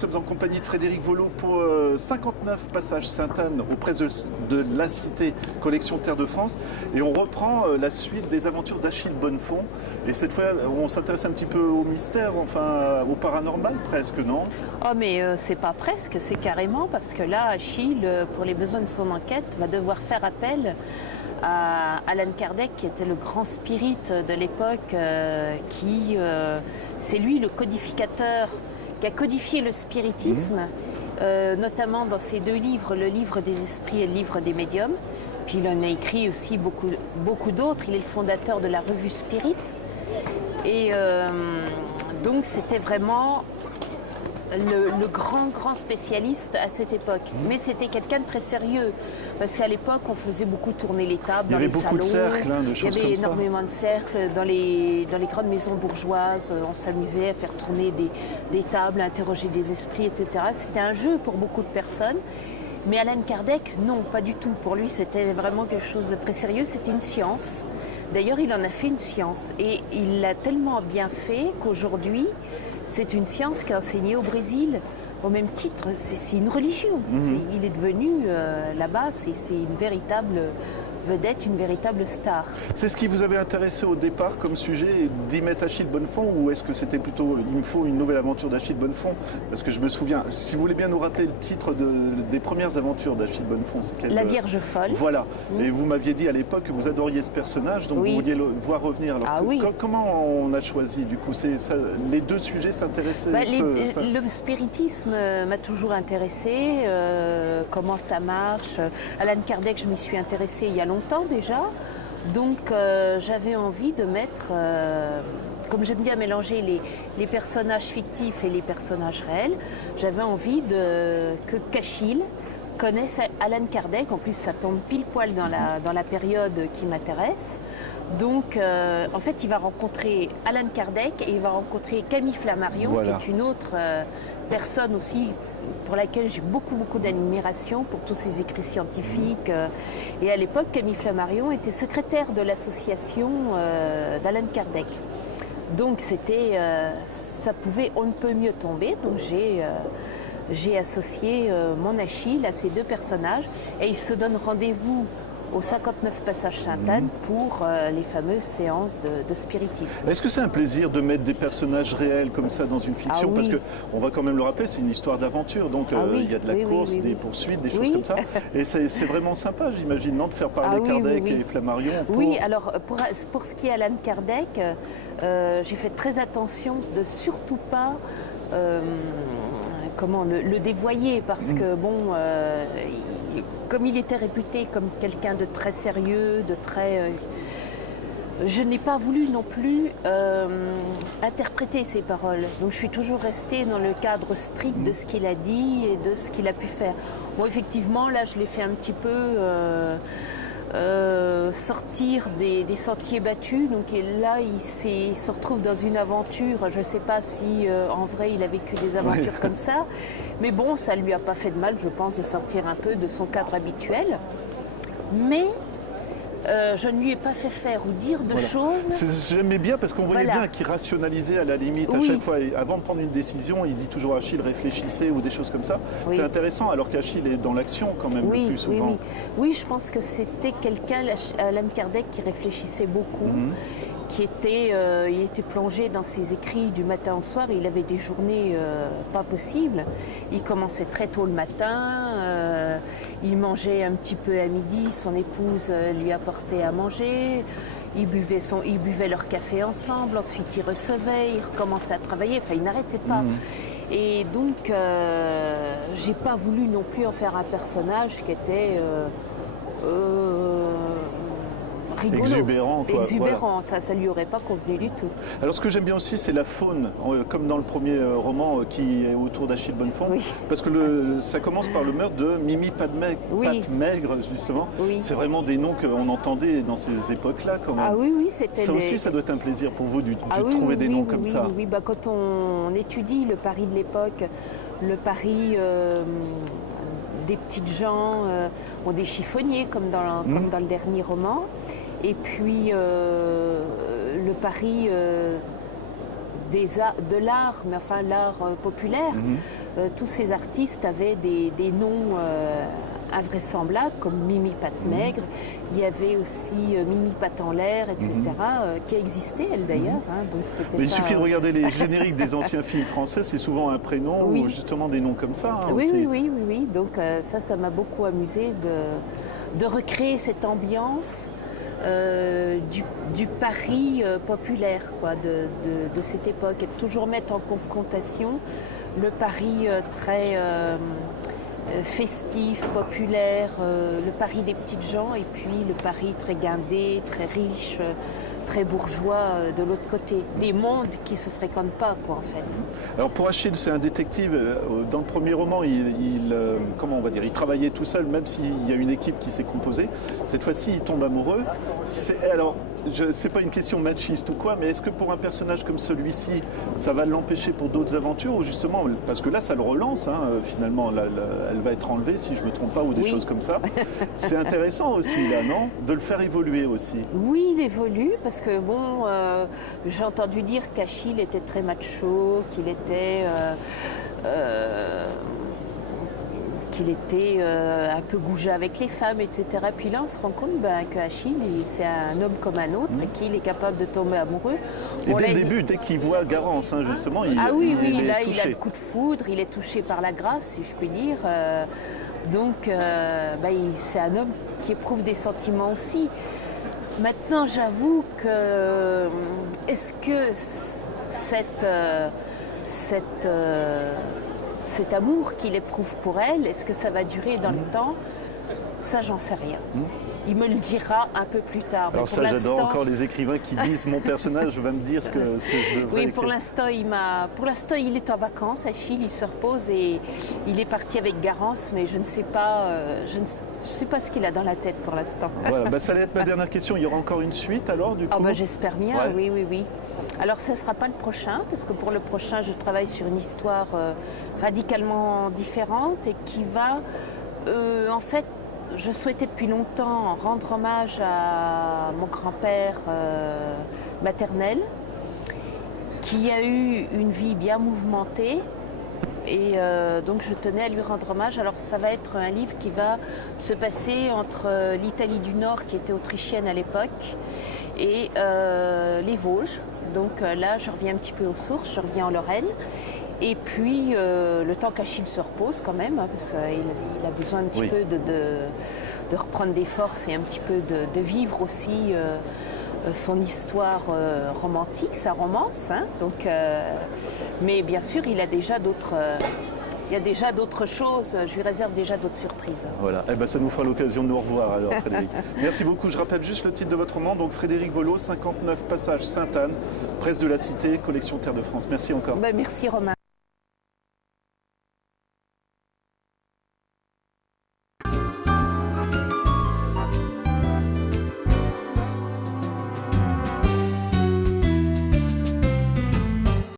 sommes en compagnie de Frédéric Volo pour 59 passages Sainte-Anne auprès de la Cité Collection Terre de France. Et on reprend la suite des aventures d'Achille Bonnefond. Et cette fois, on s'intéresse un petit peu au mystère, enfin au paranormal presque, non? Oh mais c'est pas presque, c'est carrément, parce que là, Achille, pour les besoins de son enquête, va devoir faire appel à Allan Kardec, qui était le grand spirit de l'époque, c'est lui le codificateur, qui a codifié le spiritisme, notamment dans ses deux livres, le livre des esprits et le livre des médiums. Puis il en a écrit aussi beaucoup d'autres. Il est le fondateur de la revue Spirit. Et donc c'était vraiment le grand spécialiste à cette époque. Mais c'était quelqu'un de très sérieux, parce qu'à l'époque on faisait beaucoup tourner les tables dans les salons. Il y avait beaucoup de cercles, de choses comme ça. Il y avait énormément de cercles dans les grandes maisons bourgeoises. On s'amusait à faire tourner des tables, à interroger des esprits, etc. C'était un jeu pour beaucoup de personnes. Mais Allan Kardec, non, pas du tout. Pour lui, c'était vraiment quelque chose de très sérieux. C'était une science. D'ailleurs, il en a fait une science. Et il l'a tellement bien fait qu'aujourd'hui, c'est une science qui est enseignée au Brésil. Au même titre, c'est une religion. Il est devenu, là-bas, c'est une véritable vedette, une véritable star. C'est ce qui vous avait intéressé au départ comme sujet, d'y mettre Achille Bonnefond, ou est-ce que c'était plutôt il me faut une nouvelle aventure d'Achille Bonnefond? Parce que je me souviens, si vous voulez bien nous rappeler le titre des premières aventures d'Achille Bonnefond, c'est quelle... La Vierge folle. Voilà. Et vous m'aviez dit à l'époque que vous adoriez ce personnage, donc vous vouliez le voir revenir. Alors comment on a choisi du coup les deux sujets s'intéressaient? Le spiritisme m'a toujours intéressée, comment ça marche. Allan Kardec, je m'y suis intéressée il y a longtemps déjà, donc j'avais envie de mettre, comme j'aime bien mélanger les personnages fictifs et les personnages réels, j'avais envie qu'Achille connaisse Allan Kardec. En plus ça tombe pile poil dans la période qui m'intéresse. Donc en fait il va rencontrer Allan Kardec et il va rencontrer Camille Flammarion, qui est une autre personne aussi pour laquelle j'ai beaucoup d'admiration pour tous ses écrits scientifiques. Et à l'époque, Camille Flammarion était secrétaire de l'association d'Allan Kardec. Donc ça pouvait on ne peut mieux tomber. Donc j'ai associé mon Achille à ces deux personnages et ils se donnent rendez-vous au 59 passage Sainte-Anne pour les fameuses séances de spiritisme. Est-ce que c'est un plaisir de mettre des personnages réels comme ça dans une fiction? Parce qu'on va quand même le rappeler, c'est une histoire d'aventure, donc il y a de la course, des poursuites, des choses comme ça. Et c'est vraiment sympa, j'imagine, non, de faire parler Kardec et Flammarion Oui, alors pour ce qui est Allan Kardec, j'ai fait très attention de surtout pas le dévoyer, parce que bon, comme il était réputé comme quelqu'un de très sérieux, de très... je n'ai pas voulu non plus interpréter ses paroles. Donc je suis toujours restée dans le cadre strict de ce qu'il a dit et de ce qu'il a pu faire. Bon, effectivement, là, je l'ai fait un petit peu sortir des sentiers battus. Donc là, il se retrouve dans une aventure. Je ne sais pas si en vrai il a vécu des aventures comme ça. Mais bon, ça ne lui a pas fait de mal, je pense, de sortir un peu de son cadre habituel. Mais je ne lui ai pas fait faire ou dire de choses. J'aimais bien parce qu'on voyait bien qu'il rationalisait à la limite à chaque fois. Et avant de prendre une décision, il dit toujours à Achille réfléchissez ou des choses comme ça. C'est intéressant alors qu'Achille est dans l'action quand même le plus souvent. Oui, je pense que c'était quelqu'un, Allan Kardec, qui réfléchissait beaucoup. Il était plongé dans ses écrits du matin au soir. Il avait des journées pas possibles. Il commençait très tôt le matin. Il mangeait un petit peu à midi. Son épouse lui apportait à manger. Ils buvaient leur café ensemble. Ensuite, ils recevaient. Ils recommençaient à travailler. Enfin, ils n'arrêtaient pas. Et donc, j'ai pas voulu non plus en faire un personnage qui était rigolo. Exubérant, quoi. Exubérant, ça lui aurait pas convenu du tout. Alors ce que j'aime bien aussi, c'est la faune, comme dans le premier roman qui est autour d'Achille Bonnefond, parce que ça commence par le meurtre de Mimi Patte-Maigre, justement. C'est vraiment des noms qu'on entendait dans ces époques-là, quand même. Ah oui, c'était... Ça aussi, ça doit être un plaisir pour vous de trouver des noms comme ça. Oui, quand on étudie le Paris de l'époque, le Paris... des petites gens, des chiffonniers comme dans le dernier roman, et puis le Paris de l'art, mais enfin l'art populaire. tous ces artistes avaient des noms invraisemblables, comme Mimi Patte-Maigre. Il y avait aussi Mimi Patte en l'air, etc., qui existait, elle d'ailleurs. Hein, donc mais il suffit de regarder les génériques des anciens films français, c'est souvent un prénom oui. ou justement des noms comme ça. Hein, oui. Donc ça m'a beaucoup amusé de recréer cette ambiance du Paris populaire, quoi, de cette époque, et de toujours mettre en confrontation le Paris très festif, populaire, le Paris des petites gens, et puis le Paris très guindé, très riche, très bourgeois de l'autre côté. Des mondes qui ne se fréquentent pas, quoi, en fait. Alors pour Achille, c'est un détective. Dans le premier roman, comment on va dire, il travaillait tout seul, même s'il y a une équipe qui s'est composée. Cette fois-ci, il tombe amoureux. Alors, c'est pas une question machiste ou quoi, mais est-ce que pour un personnage comme celui-ci, ça va l'empêcher pour d'autres aventures, ou justement, parce que là, ça le relance, hein, finalement, elle va être enlevée, si je me trompe pas, ou des choses comme ça. C'est intéressant aussi, là, non? De le faire évoluer aussi. Oui, il évolue, parce que bon, j'ai entendu dire qu'Achille était très macho, qu'il était un peu goujat avec les femmes, etc. Puis là, on se rend compte qu'Achille, c'est un homme comme un autre, et qu'il est capable de tomber amoureux. Et dès le début, dès qu'il voit Garance, hein, justement, il est là, touché. Il a le coup de foudre, il est touché par la grâce, si je puis dire. Donc, c'est un homme qui éprouve des sentiments aussi. Maintenant, j'avoue que est-ce que cet amour qu'il éprouve pour elle, est-ce que ça va durer dans le temps? Ça, j'en sais rien. Il me le dira un peu plus tard. Alors ça, j'adore encore les écrivains qui disent mon personnage va me dire ce que je devrais. Oui, pour l'instant, il est en vacances, Achille, il se repose et il est parti avec Garance, mais je ne sais pas, ce qu'il a dans la tête pour l'instant. Voilà, ça allait être ma dernière question. Il y aura encore une suite alors, du coup? J'espère bien, oui. Alors, ce ne sera pas le prochain, parce que pour le prochain, je travaille sur une histoire radicalement différente et qui va, en fait, je souhaitais depuis longtemps rendre hommage à mon grand-père maternel, qui a eu une vie bien mouvementée, et donc je tenais à lui rendre hommage. Alors ça va être un livre qui va se passer entre l'Italie du Nord, qui était autrichienne à l'époque, et les Vosges. Donc là, je reviens un petit peu aux sources, je reviens en Lorraine. Et puis, le temps qu'Achille se repose quand même, hein, parce qu'il a besoin un petit peu de reprendre des forces et un petit peu de vivre aussi son histoire romantique, sa romance. Hein, donc, mais bien sûr, il y a déjà d'autres choses, je lui réserve déjà d'autres surprises. Voilà, ça nous fera l'occasion de nous revoir alors, Frédéric. Merci beaucoup, je rappelle juste le titre de votre roman, donc Frédéric Volo, 59 passages Sainte-Anne, Presse de la Cité, collection Terre de France. Merci encore. Merci Romain.